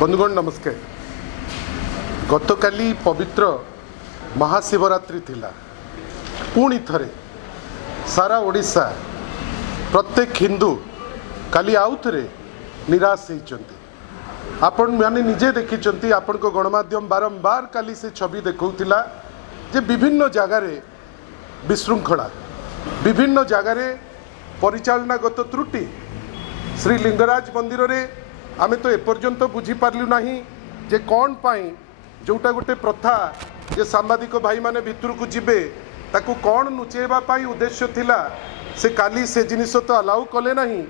बंधुगण नमस्कार। गतकाली पवित्र महाशिवरात्रि थिला। पुणी थरे सारा ओडिशा प्रत्येक हिंदू काली आउ थे निराश होती। आपण माने निजे देखी आपण को गणमाध्यम बारंबार काली से छवि देखौतिला जे विभिन्न जगार विशृंखला, विभिन्न जगार परिचालनागत त्रुटि। श्री लिंगराज मंदिर रे आमे तो एपर्यंत बुझी पारलु नाही जे कौन पाई जोटा गोटे प्रथा जे सांबादिक भाई माने भितर को जिबे ताकू कौन नुचेबा पाई उद्देश्य थिला से काली से जिनिस तो अलाउ कले नहीं।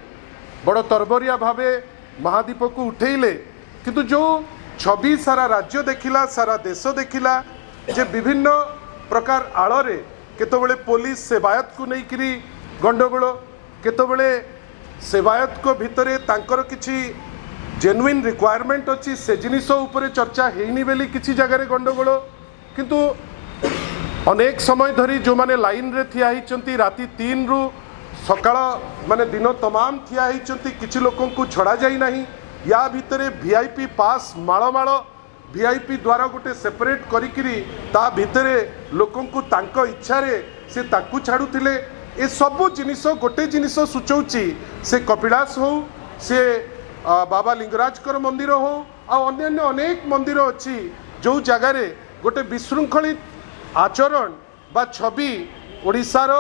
बड़ तरबरिया भावे महादीप को उठेले किंतु जो छवि सारा राज्य देखिला, सारा देश देखिला जे विभिन्न प्रकार आड़े केतबेले पुलिस सेवायत को लेकिरी गंडगोल, केतबेले सेवायत को भितरे तांकर किछि जेन्युइन रिक्वायरमेंट अच्छी से जिनिस उपरे चर्चा हेनी बेली किसी जगह गंडगोल। किंतु अनेक समय धरी जो माने लाइन रे थिया हिचंती राति 3 रु सकाळ माने दिन तमाम थिया हिचंती किछि लोकन को छड़ा जाई नाही। या भितरे वीआईपी पास माळ माळ वीआईपी द्वारा गोटे सेपरेट करिकिरी ता भितरे लोकन को तांको इच्छा रे से ताकू छाडुथिले। ए सब जिनिस गोटे जिनिस सूचौची से कपिलास हो, से बाबा लिंगराजकर मंदिर हो अन्य अनेक मंदिर अच्छी जो जगार गोटे विशृंखलित आचरण बा छवि ओडिशार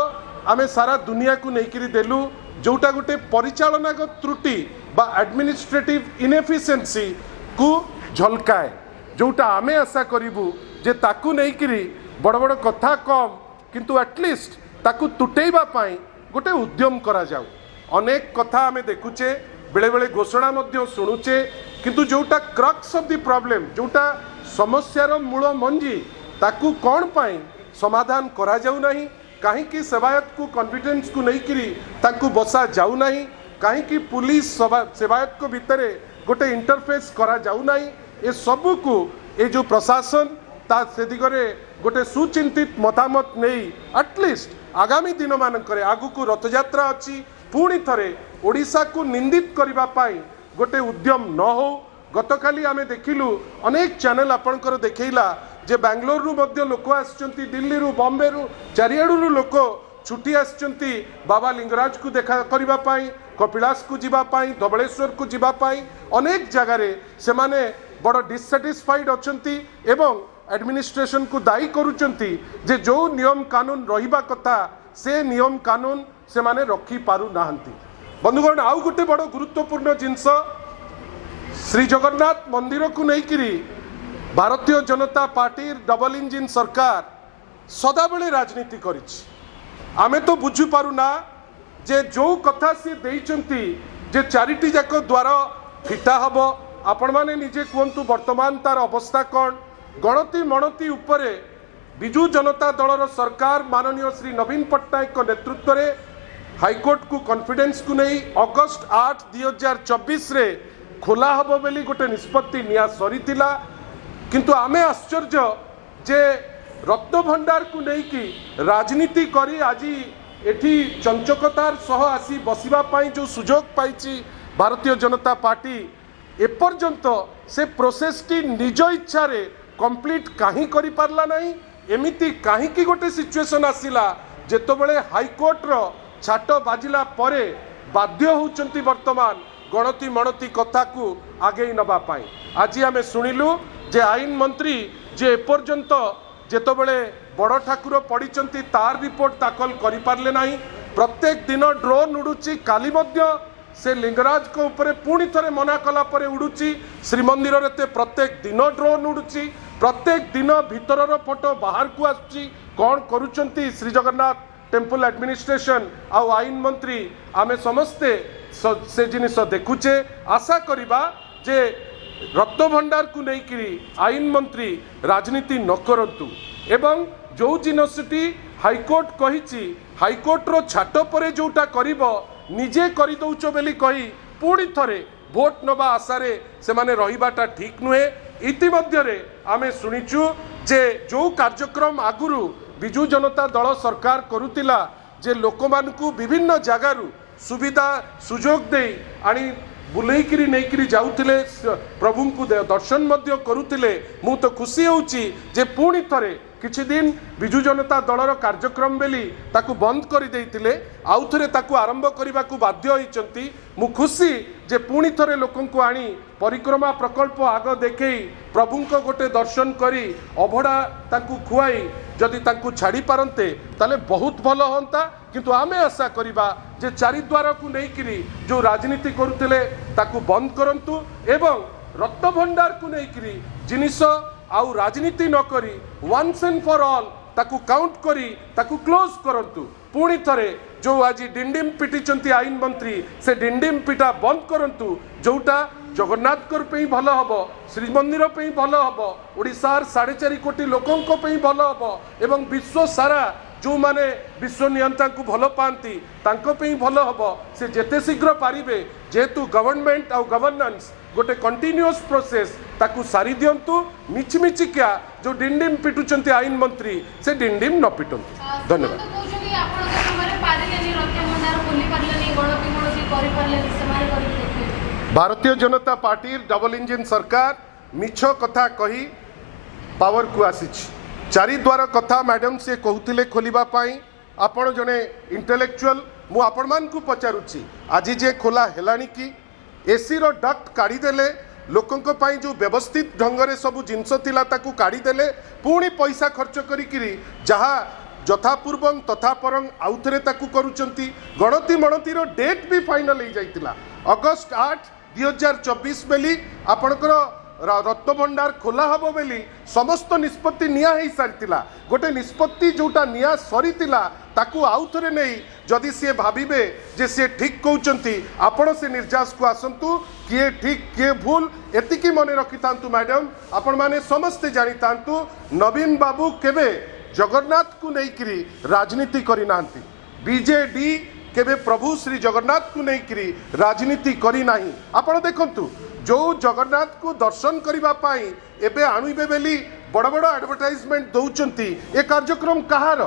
आमे सारा दुनिया को लेकिरी देलु, जोटा गोटे परिचालनागत त्रुटि बा एडमिनिस्ट्रेटिव इनएफिशिएंसी को झलकाए। जोटा आमे आशा करिबु जे ताकू लेकिरी बड़ बड़ कथा कम किंतु एटलिस्ट ताकू तुटेइबा पाई गोटे उद्यम करा जाऊ। अनेक कथा आमे देखुचे, बेले बेले घोषणा मध्य शुणुचे, किंतु जोटा क्रक्स ऑफ द प्रॉब्लम, जोटा समस्यार मूल मंजी ताकू कौन पाई समाधान करा जाऊ नहीं। कहीं की सेवायत को कॉन्फिडेंस को नहीं करी ताकू बसा जाऊ नहीं, कहीं की पुलिस सेवायत को भितरे गोटे इंटरफेस करा जाऊ नहीं। ए सबू को ए जो प्रशासन ता से दिगरे गोटे सुचिंतित मतामत नहीं एटलिस्ट आगामी दिन मानक आगु को रथयात्रा अच्छी पुणी थरे ओडिशा को निंदित करबा पाई गोटे उद्यम न हो। गतकाली आमे देखिलु अनेक चैनल आपणकर देखैला जे बेंगलोर रु मध्य लोक आछंती, दिल्ली रु बॉम्बे रु चारियाडू रु लोक छुट्टी आछंती बाबा लिंगराज को देखा करबा पाई, कपिलास को जीवा पाई, धबलेश्वर को जीवा पाई। अनेक जगार से माने बड़ डिससैटिस्फाइड अछंती एवं एडमिनिस्ट्रेशन को दायी करूचंती जे जो नियम कानून रहिबा कथा से नियम कानून से माने रखी पारु नाहंती। बंधुगण आउ गोटे बड़ गुरुत्वपूर्ण जिनस श्री जगन्नाथ मंदिर को लेकिरी Bharatiya Janata party double engine सरकार सदाबेले राजनीति करिछि। आमे तो बुझी पारु ना जे जो कथा से देइचंती जे चारिटी जाक द्वारा फिटा हबो। आपण माने निजे कहंतु वर्तमान तार अवस्था कौन। गणति मणति उपरे बिजू जनता दलर सरकार माननीय श्री नवीन पट्टनायक नेतृत्व में हाईकोर्ट को कॉन्फिडेंस को नहीं अगस्ट 8 2024 रे खोला हबो बेली गोटे निष्पत्ति निया सरी थिला। किंतु आमे आश्चर्य जे रत्न भंडार को नहीं कि राजनीति करी आज एठी चंचकतार सह आसी बसिबा पाई जो सुजोग पाइछि भारतीय जनता पार्टी एपर्यंत से प्रोसेस टी निज इच्छा रे कंप्लीट कहीं करि पारला नहीं। एमिति कहीं की गोटे सिचुएशन आसिला जेतबेले हाईकोर्ट रो छाट बाजिला परे बाध्य होउचंती वर्तमान गणति मणति कथा को आगे नबा पाई। आज आमे सुनिलु जे आईन मंत्री जे एपर्यंत जेतबेले बड़ ठाकुर पड़ीचंती तार रिपोर्ट दाखल करि पारले नहीं। प्रत्येक दिन ड्रोन उड़ुची, काली मध्य से लिंगराज को ऊपर पुणी थरे मना कला परे उड़ुची। श्रीमंदिर रे प्रत्येक दिन ड्रोन उड़ुची, प्रत्येक दिन भीतर फोटो बाहर को आसुची। कौन करुचंती श्री जगन्नाथ टेम्पल एडमिनिस्ट्रेशन आउ आईन मंत्री आमे समस्ते से जिनिस देखुचे। आशा करिबा जे रत्न भंडार को लेकिरी आईन मंत्री राजनीति न करंतु एवं जो जिनसटी हाईकोर्ट कहिछि हाईकोर्ट रो छाट परे जोटा करिवो निजे करि दउचो बेली कही पुणी थरे भोट नबा आशारे से माने रहिबाटा ठीक नुहे। इतिमध्यरे आमे सुनिचु जे जो कार्यक्रम आगुरु बिजू जनता दल सरकार करुतिला जे लोकमानकु विभिन्न जगारु सुविधा सुजोग दे आनी बुलेकिरी नेकिरी जाउथिले प्रभु को दर्शन मध्य करुथिले मु तो खुशी होउची जे पुणी थरे किछि दिन विजु जनता दलर कार्यक्रम बेली ताकू बंद कर देइतिले आउ थरे ताकू आरंभ करने को बाध्य होइचंती मु खुशी जे पुणी थरे लोकन को आनी परिक्रमा प्रकल्प आग देखई प्रभुंक गोटे दर्शन करी अभड़ा ताकू खुआई जदि ताकू छाड़ी पारंते ताले बहुत भल होंता किंतु आमे आशा करिबा जे चारिद्वार को लेकिरी जो राजनीति करुथिले ताकू बंद करंतु एवं रक्त भंडार को लेकिरी जिनिस आउ राजनीति न करी वंस एंड फॉर ऑल ताकू काउंट करी ताकू क्लोज करंतु पुणी थरे जो आज डिंडिम पिटिचंती आईन मंत्री से डिंडिम पिटा बंद करंतु जोटा जगन्नाथकर पे भल हम श्रीमंदिर पे भल हम ओडिशार 4.5 कोटी लोकों पे भल हम एवं विश्व सारा जो माने विश्व नियंता को भल पाती भल हम से जेते शीघ्र पारिबे जेहेतु गवर्नमेंट आउ गवर्नेंस गोटे कंटिन्यूअस प्रोसेस ताकू सारी दियंतु मिछमिछिका जो डिंडिम पिटुचंती आईन मंत्री से डिंडिम न पिटंतु धन्यवाद। Bharatiya Janata party double engine सरकार मिछ कथा कही पावर को आसी चारिद्वार कथा मैडम से कहते खोलिबा पाई आपण जने इंटेलेक्चुअल मु आपण मान को पचारुची आज जे खोला हेलानी कि एसी रो डक्ट काढ़ीदेले लोकों पाई जो व्यवस्थित ढंगरे सब जिनस थिला ताकू काढ़ीदेले पुणी पैसा खर्च करी जहा यथापूर्वं तथा परं आउ थे ताकू करुचंती गणति मणति रो डेट भी फाइनल हो जाइतिला अगस्त 8 2024 बेली आपणकर रत्न भंडार खोला हबो बेली समस्त निष्पत्ति निया ही सारितिला गोटे निष्पत्ति जोटा निया सरीतिला ताकू आउ थरे नहीं जदि सी भाविबे जे सी ठीक कहउचंती आपण से निर्जास को आसंतु किए ठीक किए भूल एतिकी मने रखि तांतु मैडम आपण माने समस्ते जानि तांतु नवीन बाबू केबे जगन्नाथ को लेकिरी राजनीति करी नांती बीजेडी केबे प्रभु श्री जगन्नाथ को लेकिरी राजनीति करी नाही आपण देखंतु जो जगन्नाथ को दर्शन करिबा पाई एबे आणुबे बेली बड़ बड़ एडवर्टाइजमेंट दउचंती ए कार्यक्रम कहार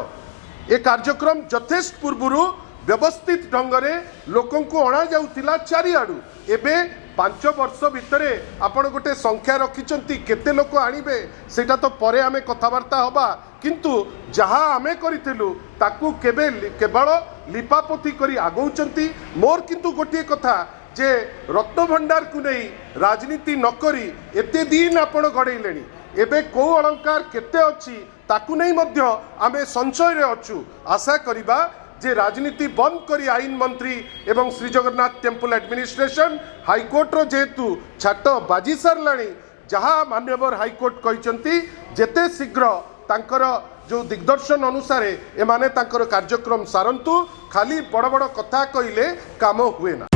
ए कार्यक्रम यथेष्ट पूर्वरु व्यवस्थित ढंगरे लोकों को अणा जाउतिला चारिआडू एबे 5 वर्ष भितरे आपण गोटे संख्या रखिचंती केते लोक आनिबे सेटा तो परे आमे कथावार्ता हबा किंतु जहा आमे करिथिलु ताकू केबे केवल लिपापोती करी आगौचंती मोर किंतु गोटे कथा जे रत्न भंडार को नहीं राजनीति नकरी एते दिन आपण गड़ेलेनी एबे को अलंकार केते अछि ताकू नहीं मध्य आमे संशय रे अछु आशा करिबा जे राजनीति बंद करी आईन मंत्री एवं Shri Jagannath temple administration high court रो जेतु छाट बाजी सारलाणी जहाँ मान्यवर हाईकोर्ट कहिसंती जेते शीघ्र तांकर जो दिग्दर्शन अनुसार एमाने तांकर कार्यक्रम सारंतु खाली बड़ बड़ कथा कहिले काम हुए ना।